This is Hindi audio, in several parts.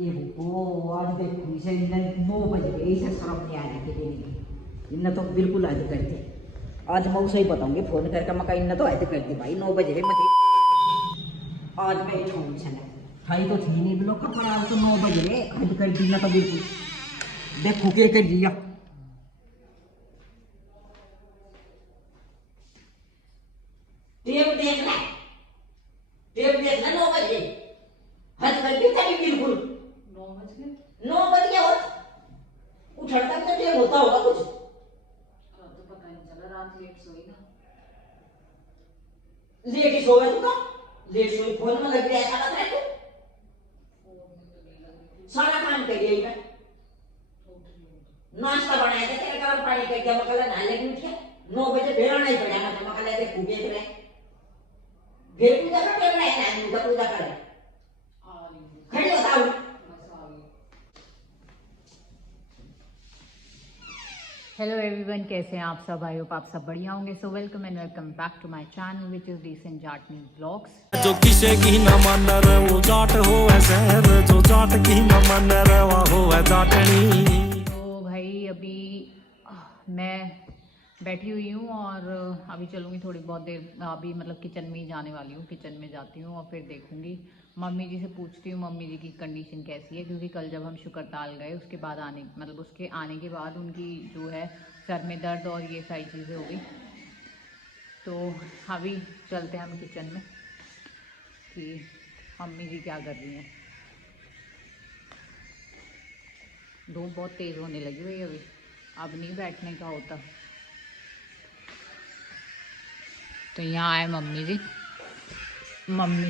ये वो आज देखो इसे 9 बज गए, इसे शर्म नहीं आ रही के लिए इन्हें तो बिल्कुल हद कर दी। आज मैं उसे ही बताऊंगी फोन करके, मैं इन्हें तो हद कर दी भाई, 9 बज गए मत आज मैं छोड़ चला खाई तो थी नहीं लोग कपड़ा तो 9 बज गए हद कर दी ना तो बिल्कुल। देखो के कर दिया टेप देख ले, टेप देख ले 9 बजे हद कर दी तभी बिल्कुल 9 बज गया और उठता तो टेप होता होगा कुछ तो पता नहीं चला, रात लेट सोई ना। लेट ही सोया तू, लेट सोई फोन में लग गया ऐसा लग रहा है तू। सारा काम कर दिया मैं, नाश्ता बनाया था तेरे गर्म पानी कर दिया, मकला नहाने की उठिया 9 बजे बेरा नहीं पड़ा ना, तो मकला के खूब देख रहे फिर पूजा का टेबल है ना, पूजा कर खड़ी होता हूँ। हेलो एवरीवन, कैसे हैं आप सब? आई होप आप सब बढ़िया होंगे। So welcome and welcome back to my channel which is decent Jatni blogs. जो किसे की न मन रे वो जाट हो शहर, जो जाट की न मन रे वो हो जाटनी। तो भाई अभी मैं बैठी हुई हूँ और अभी चलूँगी थोड़ी बहुत देर, अभी मतलब किचन में ही जाने वाली हूँ। किचन में जाती हूँ और फिर देखूँगी, मम्मी जी से पूछती हूँ मम्मी जी की कंडीशन कैसी है, क्योंकि कल जब हम शुक्रताल गए उसके बाद उसके आने के बाद उनकी जो है सर में दर्द और ये सारी चीज़ें हो गई। तो अभी चलते हैं हम किचन में कि मम्मी जी क्या कर रही हैं। धूप बहुत तेज़ होने लगी हुई अभी, अब नहीं बैठने का होता। तो यहाँ आए मम्मी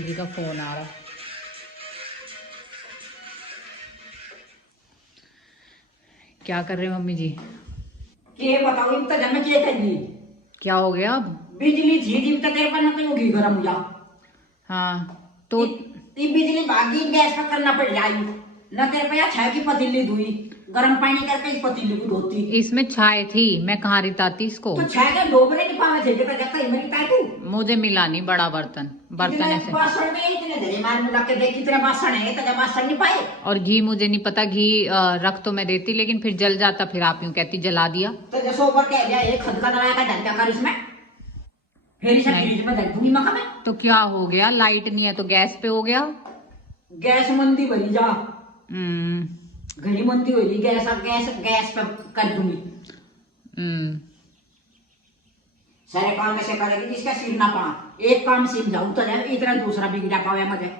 जी का फ़ोन आ रहा। क्या कर रहे हैं मम्मी जी? के बताओ इन तक मैं क्या करी, क्या हो गया अब? बिजली थी जी तक तेरे पर ना होगी गरम या हाँ तो ये बिजली भागी गैस पर करना पड़ जाएगी ना, तेरे पे अच्छा है कि पतीली धुई गरम पानी करके इस पतीली को धोती। इसमें छाए थी, मैं कहाँ रिताती इसको। तो छह के डोबरे नहीं पावे थे जब तक मेरी ताकू मुझे मिला नहीं बड़ा बर्तन ऐसे। बासन में इतने धरे मार मुला के देख कितने बासन है, तो बासन नहीं पाए। और घी मुझे नहीं पता, घी रख तो मैं देती लेकिन फिर जल जाता, फिर आप यूं कहती जला दिया। तो जैसे ऊपर कह दिया एक खद का दवाया का डंडा कर इसमें, फिर इसे फ्रिज में रख दूंगी मक्का में। तो क्या हो गया, लाइट नहीं है तो गैस पे हो गया। गैस मंदी भरी जा घड़ी मंदी हो रही, गैस अब गैस पे कर दूंगी। सारे काम ऐसे करेगी जिसका सिर ना पा, एक काम सीख जाऊं तो इतना दूसरा बिगड़ा पावे मुझे।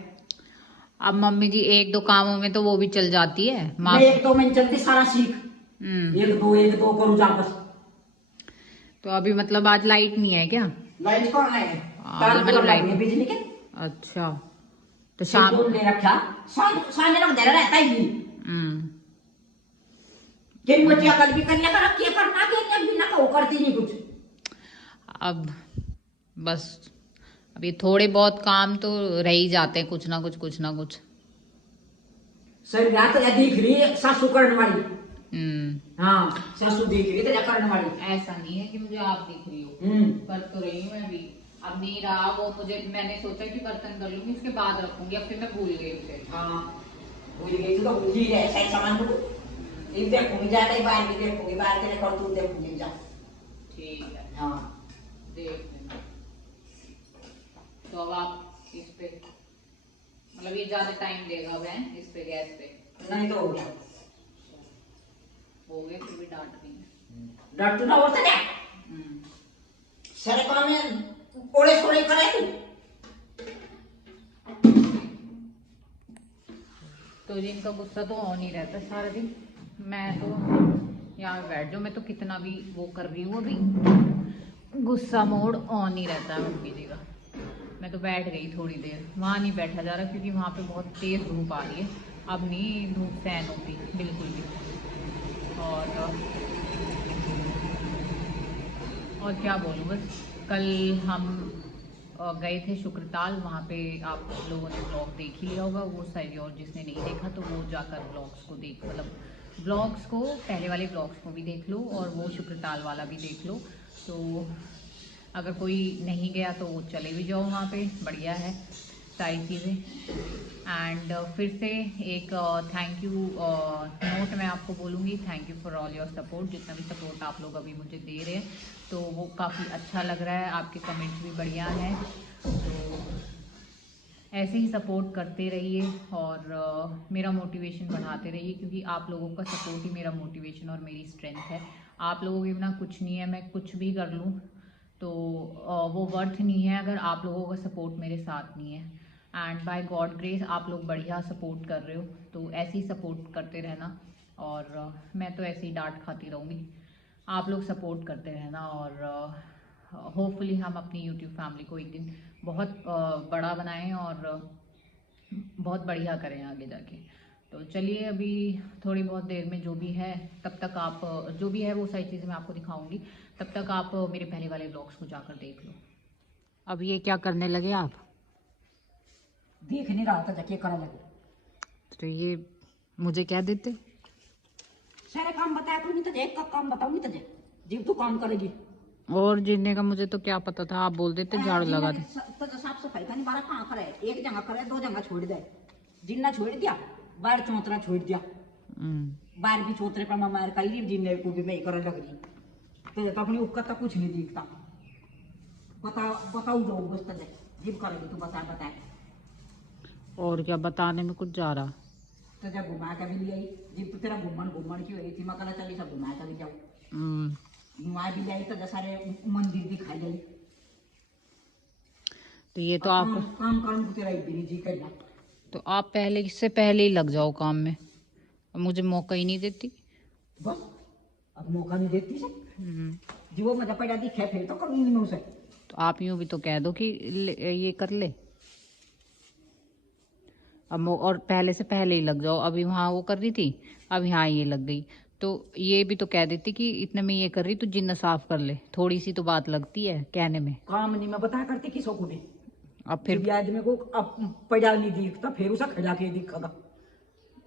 अब मम्मी जी एक दो कामों में तो वो भी चल जाती है, मैं एक दो में चलती सारा सीख, एक दो करूँ जा बस। तो अभी मतलब आज लाइट नहीं है क्या? लाइट कौन है? मतलब लाइट बिजली के। अच्छा तो शाम ले रखा सांझ रख दे रहता ही कि मुझे अकल भी करने का रखिए करना के बिना को करती नहीं कुछ। अब बस अभी थोड़े बहुत काम तो रह ही जाते हैं, कुछ ना कुछ। सर रात या दिख रही है सासू करने वाली। हाँ सासू दिख रही है करने वाली, ऐसा नहीं है कि मुझे आप दिख रही हो, कर तो रही हूँ मैं भी। अब नहीं रहा वो, मैंने सोचा कि बर्तन कर लूंगी उसके बाद रखूंगी, अब फिर मैं भूल गई उसे। हाँ भूल गई तो भूल ही रहे सही सामान को देखूंगी, जाते ही बाहर भी देखूंगी, बाहर के कर तू देखूंगी जा। ठीक है हाँ देख लेना। तो अब आप इस पे मतलब ये ज्यादा टाइम देगा अब है इस पे, गैस पे नहीं तो हो गया फिर भी डांट नहीं डॉक्टर ना होता क्या सारे काम में ओड़े सोड़े करे तू। तो जिनका गुस्सा तो ऑन ही रहता है सारा दिन, मैं तो यहाँ बैठ जाऊँ, मैं तो कितना भी वो कर रही हूँ अभी गुस्सा मोड ऑन ही रहता है मम्मी जी का। मैं तो बैठ गई थोड़ी देर, वहाँ नहीं बैठा जा रहा क्योंकि वहाँ पे बहुत तेज़ धूप आ रही है, अब नहीं धूप सहन होती बिल्कुल भी। और क्या बोलूँ, बस कल हम गए थे शुक्रताल, वहाँ पे आप लोगों ने ब्लॉग देख ही लिया होगा वो सारी, और जिसने नहीं देखा तो वो जाकर ब्लॉग्स को देख, मतलब ब्लॉग्स को पहले वाले ब्लॉग्स को भी देख लो और वो शुक्रताल वाला भी देख लो। तो अगर कोई नहीं गया तो वो चले भी जाओ, वहाँ पे बढ़िया है। सारी चीज़ें। एंड फिर से एक थैंक यू नोट मैं आपको बोलूँगी, thank you for all your support. जितना भी सपोर्ट आप लोग अभी मुझे दे रहे हैं तो वो काफ़ी अच्छा लग रहा है, आपके कमेंट्स भी बढ़िया हैं, तो ऐसे ही सपोर्ट करते रहिए और मेरा मोटिवेशन बढ़ाते रहिए, क्योंकि आप लोगों का सपोर्ट ही मेरा मोटिवेशन और मेरी स्ट्रेंथ है। आप लोगों के बिना कुछ नहीं है, मैं कुछ भी कर लूँ तो वो वर्थ नहीं है अगर आप लोगों का सपोर्ट मेरे साथ नहीं है। एंड बाय गॉड ग्रेस आप लोग बढ़िया सपोर्ट कर रहे हो, तो ऐसे ही सपोर्ट करते रहना। और मैं तो ऐसे ही डांट खाती रहूँगी, आप लोग सपोर्ट करते रहना और होपफुली हम अपनी यूट्यूब फैमिली को एक दिन बहुत बड़ा बनाएं और बहुत बढ़िया करें आगे जाके। तो चलिए अभी थोड़ी बहुत देर में जो भी है, तब तक आप जो भी है वो सारी चीज़ें मैं आपको दिखाऊंगी, तब तक आप मेरे पहले वाले ब्लॉग्स को जाकर देख लो। अब ये क्या करने लगे आप? देख नहीं रहा था जाके करा लगे। तो ये मुझे क्या देते? सारे काम बताया तू, नहीं तो एक का काम बताऊंगी तुझे, जीव तू काम करेगी। और जिन्ने का मुझे तो क्या पता था, आप बोल देते झाड़ू लगा दे। तो साफ सफाई का नहीं बारा कहाँ करे, एक जगह करे, दो जगह छोड़ दे। जिन्ना छोड़ दिया, बाहर चौतरा छोड़ दिया, बाहर भी चौतरे पर मार का ही जिन्ने को भी मैं कर लग रही तो अपनी उपका तो कुछ नहीं दिखता। बताऊ दो बस तुझे, जीव करेगी तू, बताए और क्या बताने में कुछ जा रहा। तो जब घुमा के भी ले आई, जीव तो तेरा घूमन की हुई थी, मैं कल चली सब घुमा के भी जाऊँ, घुमा भी लाई तो सारे मंदिर दिखाई गई। तो ये तो आप काम करने को तेरा भी जी करना, तो आप पहले इससे पहले ही लग जाओ काम में, अब मुझे मौका ही नहीं देती। बस अब मौका नहीं देती से जी, वो मजा पैदा दिखे फिर तो करूंगी मैं उसे। तो आप यूं भी तो कह दो कि ये कर ले, अब और पहले से पहले ही लग जाओ। अभी वहाँ वो कर रही थी, अब यहाँ ये लग गई, तो ये भी तो कह देती कि इतने में ये कर रही, तो जिन्न साफ कर ले। थोड़ी सी तो बात लगती है कहने में। काम नहीं मैं बताया करती किसों को भी। अब फिर जब आदमी को अब पैदा नहीं दिखता फिर उसे खड़ा के दिखेगा।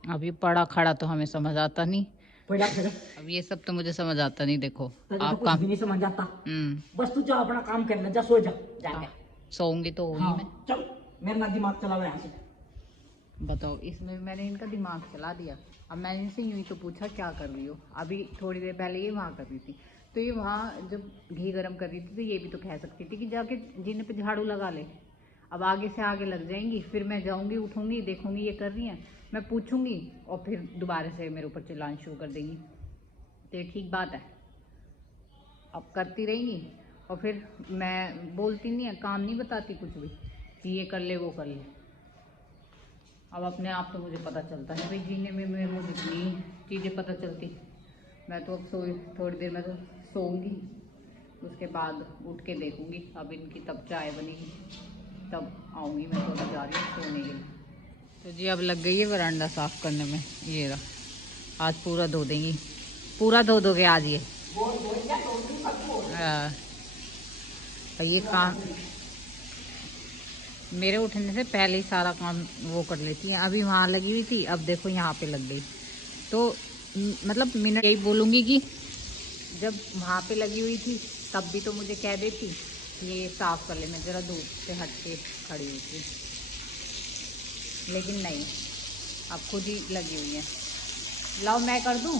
अब ये पड़ा खड़ा तो हमें समझ आता नहीं, पैदा खड़ा अब ये सब तो मुझे समझ आता नहीं। देखो आप काम भी नहीं समझ आता, बस तू जा अपना काम कर ले, जा सो जा जाके। सोऊंगी तो होगी हाँ, मैं। चल मेरा दिमाग चला यहाँ से। बताओ, इसमें मैंने इनका दिमाग चला दिया। अब मैंने इनसे यूं ही तो पूछा क्या कर रही हो, अभी थोड़ी देर पहले ये वहाँ कर रही थी, तो ये वहाँ जब घी गर्म कर रही थी तो ये भी तो कह सकती थी कि जाके जिन पे झाड़ू लगा ले। अब आगे से आगे लग जाएंगी, फिर मैं जाऊँगी, उठूँगी, देखूँगी ये कर रही हैं, मैं पूछूँगी और फिर दोबारा से मेरे ऊपर चिल्लाना शुरू कर देंगी। तो ये ठीक बात है, अब करती रहेंगी और फिर मैं बोलती नहीं है, काम नहीं बताती कुछ भी कि ये कर ले वो कर ले। अब अपने आप तो मुझे पता चलता है भाई, जीने में मुझे इतनी चीज़ें पता चलती। मैं तो अब सोई थोड़ी देर में तो सोऊंगी, उसके बाद उठ के देखूंगी। अब इनकी तब चाय बनेगी, तब आऊँगी। मैं तो जा रही हूँ सोने के लिए। तो जी अब लग गई है वरांडा साफ़ करने में। ये रहा, आज पूरा धो देंगी, पूरा धो दोगे आज ये? ये काम मेरे उठने से पहले ही सारा काम वो कर लेती हैं। अभी वहाँ लगी हुई थी, अब देखो यहाँ पे लग गई। तो मतलब मैं यही बोलूँगी कि जब वहाँ पे लगी हुई थी तब भी तो मुझे कह देती ये साफ़ कर ले, मैं ज़रा धूप से हट के खड़ी हुई थी, लेकिन नहीं, अब खुद ही लगी हुई है। लाओ मैं कर दूँ?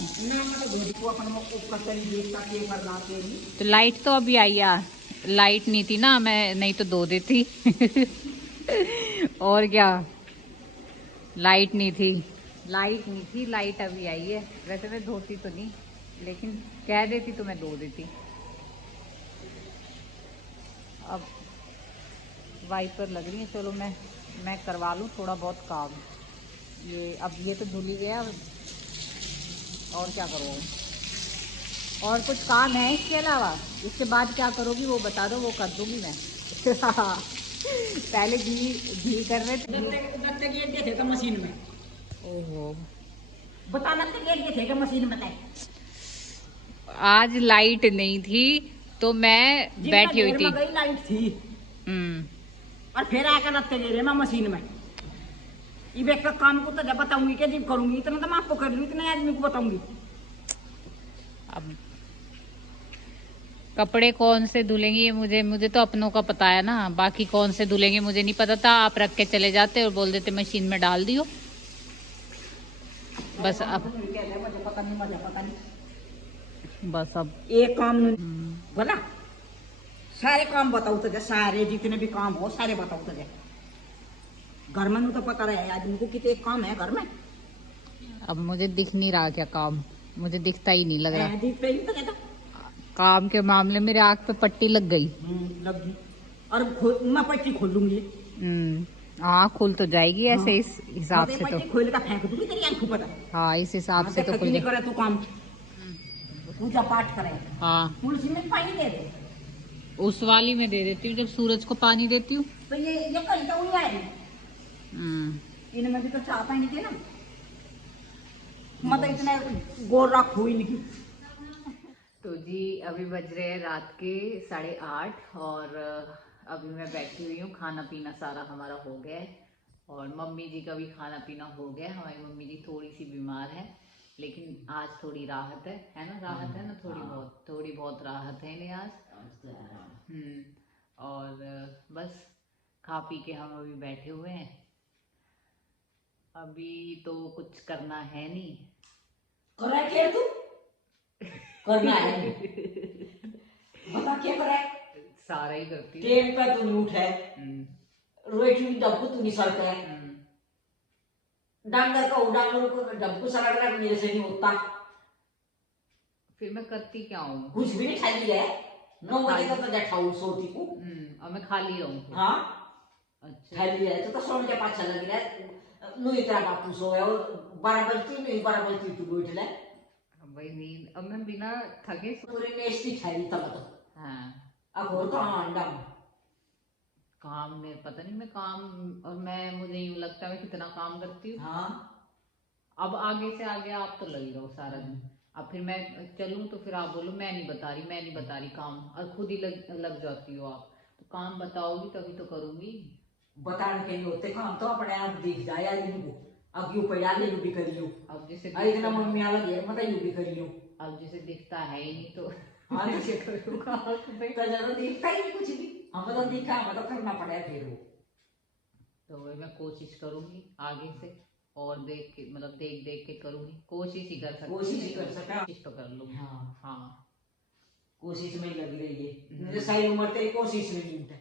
तो लाइट तो अभी आई यार, लाइट नहीं थी ना, मैं नहीं तो धो देती। और क्या, लाइट नहीं थी, लाइट अभी आई है। वैसे मैं धोती तो नहीं, लेकिन कह देती तो मैं धो देती। अब वाइपर लग रही है, चलो मैं करवा लूँ थोड़ा बहुत काम। ये अब ये तो धुल ही गया, और क्या करो? और कुछ काम है इसके अलावा? इसके बाद क्या करोगी वो बता दो, वो कर दूंगी मैं। पहले घी कर रहे थे मशीन में। ओहो, बता थे मशीन बताए। आज लाइट नहीं थी तो मैं बैठी हुई थी। लाइट थी और फिर आकर लगते गए मैं मशीन में। ये का काम को तो जब बताऊंगी कि जब करूंगी, इतना तो मैं आपको कर लूँ, इतने आदमी को बताऊंगी। अब कपड़े कौन से धुलेंगे ये मुझे तो अपनों का पता है ना, बाकी कौन से धुलेंगे मुझे नहीं पता था। आप रख के चले जाते और बोल देते मशीन में डाल दियो बस। अब बस अब एक काम बोला, सारे काम बताओ तो सारे जितने भी काम हो सारे बताओ तो घर में तो पता रहे आदमी को कितने काम है घर में। अब मुझे दिख नहीं रहा क्या काम, मुझे दिखता ही नहीं लग रहा। दिखता ही तो कहता काम के मामले मेरे आँख पे पट्टी लग गई। लग गई और मैं पट्टी खोल लूंगी। हाँ खुल तो जाएगी ऐसे इस हिसाब से तो। खोल का फेंक दूंगी तेरी आंखों पर। हाँ इस हिसाब से तो नहीं करे तू काम, पूजा पाठ करे। हाँ तुलसी में पानी दे दे, उस वाली में दे देती हूँ जब सूरज को पानी देती हूँ। तो ये कहीं तो नहीं आए, इनमें भी तो चाह पानी थे ना, मतलब इतना गोर रख हुई नहीं। तो जी अभी बज रहे हैं रात के 8:30 और अभी मैं बैठी हुई हूँ। खाना पीना सारा हमारा हो गया है और मम्मी जी का भी खाना पीना हो गया। हमारी मम्मी जी थोड़ी सी बीमार है लेकिन आज थोड़ी राहत है ना, राहत है ना, थोड़ी बहुत राहत है इन्हें आज। और बस खा पी के हम अभी बैठे हुए हैं। अभी तो कुछ करना है नहीं। कर क्या तू करना है बता क्या करे, सारा ही करती हूँ। टेम पे तू उठ है, रोटी डब्बू तू नहीं सरता है, डांगर का डांगर को डब्बू सरा कर मेरे से नहीं होता। फिर मैं करती क्या हूँ, कुछ भी नहीं खाली है। 9 बजे तक तो जाठाऊ सोती को और मैं खाली रहूँ। हाँ अच्छा खाली है तो सोने के पाछा लग रहा है। नु इतना बापू सोया और 12 बजती नहीं, 12 बजती तू बैठ ले भाई नींद। अब मैं बिना थके पूरे नेस्टी खाई तब तो। हाँ अब और कहाँ अंडा काम में पता नहीं मैं काम, और मुझे यूँ लगता है मैं कितना काम करती हूँ। हाँ अब आगे से आगे आप तो लगी रहो सारा दिन। अब फिर मैं चलूँ तो फिर आप बोलो मैं नहीं बता रही काम, और खुद ही लग जाती हो आप। तो काम बताओगी तभी तो करूँगी। बताने के नहीं होते काम तो अपने आप दिख जाए आदमी को। अब क्यों पड़ा ले भी करियो, अब जैसे इतना मम्मी आवा ये मतलब यू भी करियो। अब जैसे दिखता है ही नहीं तो हाँ कैसे करूँगा। तो ज्यादा दिखता ही नहीं कुछ भी, हम तो दिखा हमें तो करना पड़ा फिर वो। तो मैं कोशिश करूंगी आगे से और देख के, मतलब देख के करूंगी। कोशिश ही कर सकती, कोशिश तो कर लूंगी। हाँ कोशिश में ही लगी रही है। मुझे सही उम्र तेरी कोशिश में नहीं उठा।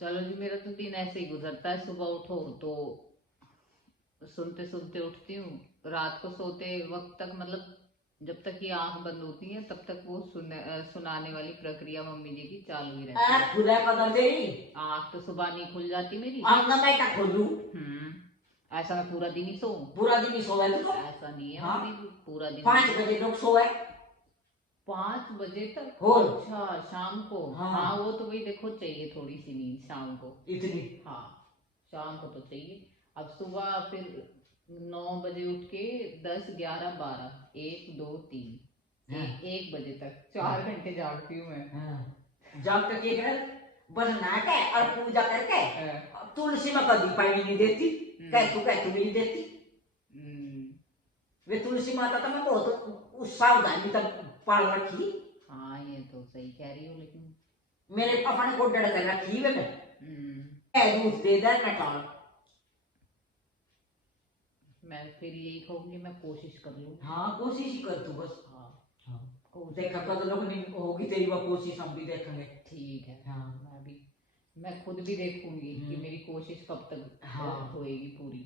चलो जी मेरा तो दिन ऐसे ही गुजरता है। सुबह उठो तो सुनते सुनते उठती हूँ, रात को सोते वक्त तक, मतलब जब तक ये आंख बंद होती है तब तक वो सुनाने वाली प्रक्रिया मम्मी जी की चालू ही रहती है। खुदा कदम तेरी आंख तो सुबह नहीं खुल जाती मेरी। मैं खोलू ऐसा मैं पूरा दिन ही सोऊं? पूरा दिन ही सोया तो ऐसा नहीं है। हाँ? पूरा दिन 5 बजे लोग सोए, 5 बजे तक। हो अच्छा शाम को। हाँ वो तो वही देखो चाहिए थोड़ी सी नींद शाम को इतनी। हाँ शाम को तो चाहिए। अब सुबह फिर 9 बजे उठ के 10, 11, 12, 1, 2, 3 1 बजे तक 4 घंटे जागती हूँ मैं। जब तक एक बस नहा के और पूजा करके तुलसी में कभी पानी नहीं देती, कह तू नहीं देती। वे तुलसी माता तो मैं बहुत सावधानी तक पाल रखी। हाँ ये तो सही कह रही हो, लेकिन मेरे पापा ने को डर कर रखी वे मैं दूध दे दे मैं टाल। मैं फिर यही कहूंगी, मैं कोशिश कर लूँ। हाँ कोशिश ही कर तू बस। हाँ देखा कद लोग नहीं होगी तेरी वो कोशिश, हम भी देखेंगे। ठीक है। हाँ मैं खुद भी देखूंगी कि मेरी कोशिश कब तक होएगी पूरी।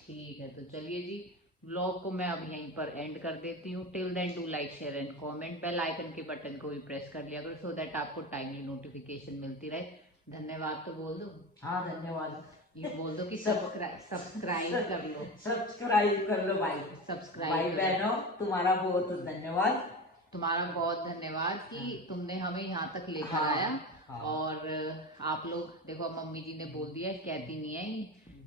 ठीक है तो चलिए जी, व्लॉग को मैं अब यहीं पर एंड कर देती हूँ। Till then do like share and comment, bell icon के बटन को भी प्रेस कर लिया करो सो दैट आपको टाइमली नोटिफिकेशन मिलती रहे। धन्यवाद तो बोल दो। हाँ धन्यवाद ये बोल दो कि सब्सक्राइब कर लो। सब्सक्राइब कर लो भाई। सब्सक्राइब भाई बहनों तुम्हारा बहुत धन्यवाद। तुम्हारा बहुत धन्यवाद कि तुमने हमें यहाँ तक लेकर आया। और आप लोग देखो, मम्मी जी ने बोल दिया, कहती नहीं है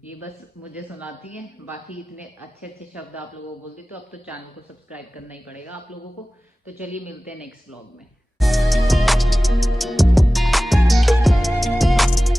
ये बस मुझे सुनाती है, बाकी इतने अच्छे अच्छे शब्द आप लोगों को बोलती, तो अब तो चैनल को सब्सक्राइब करना ही पड़ेगा आप लोगों को। तो चलिए मिलते हैं नेक्स्ट व्लॉग में।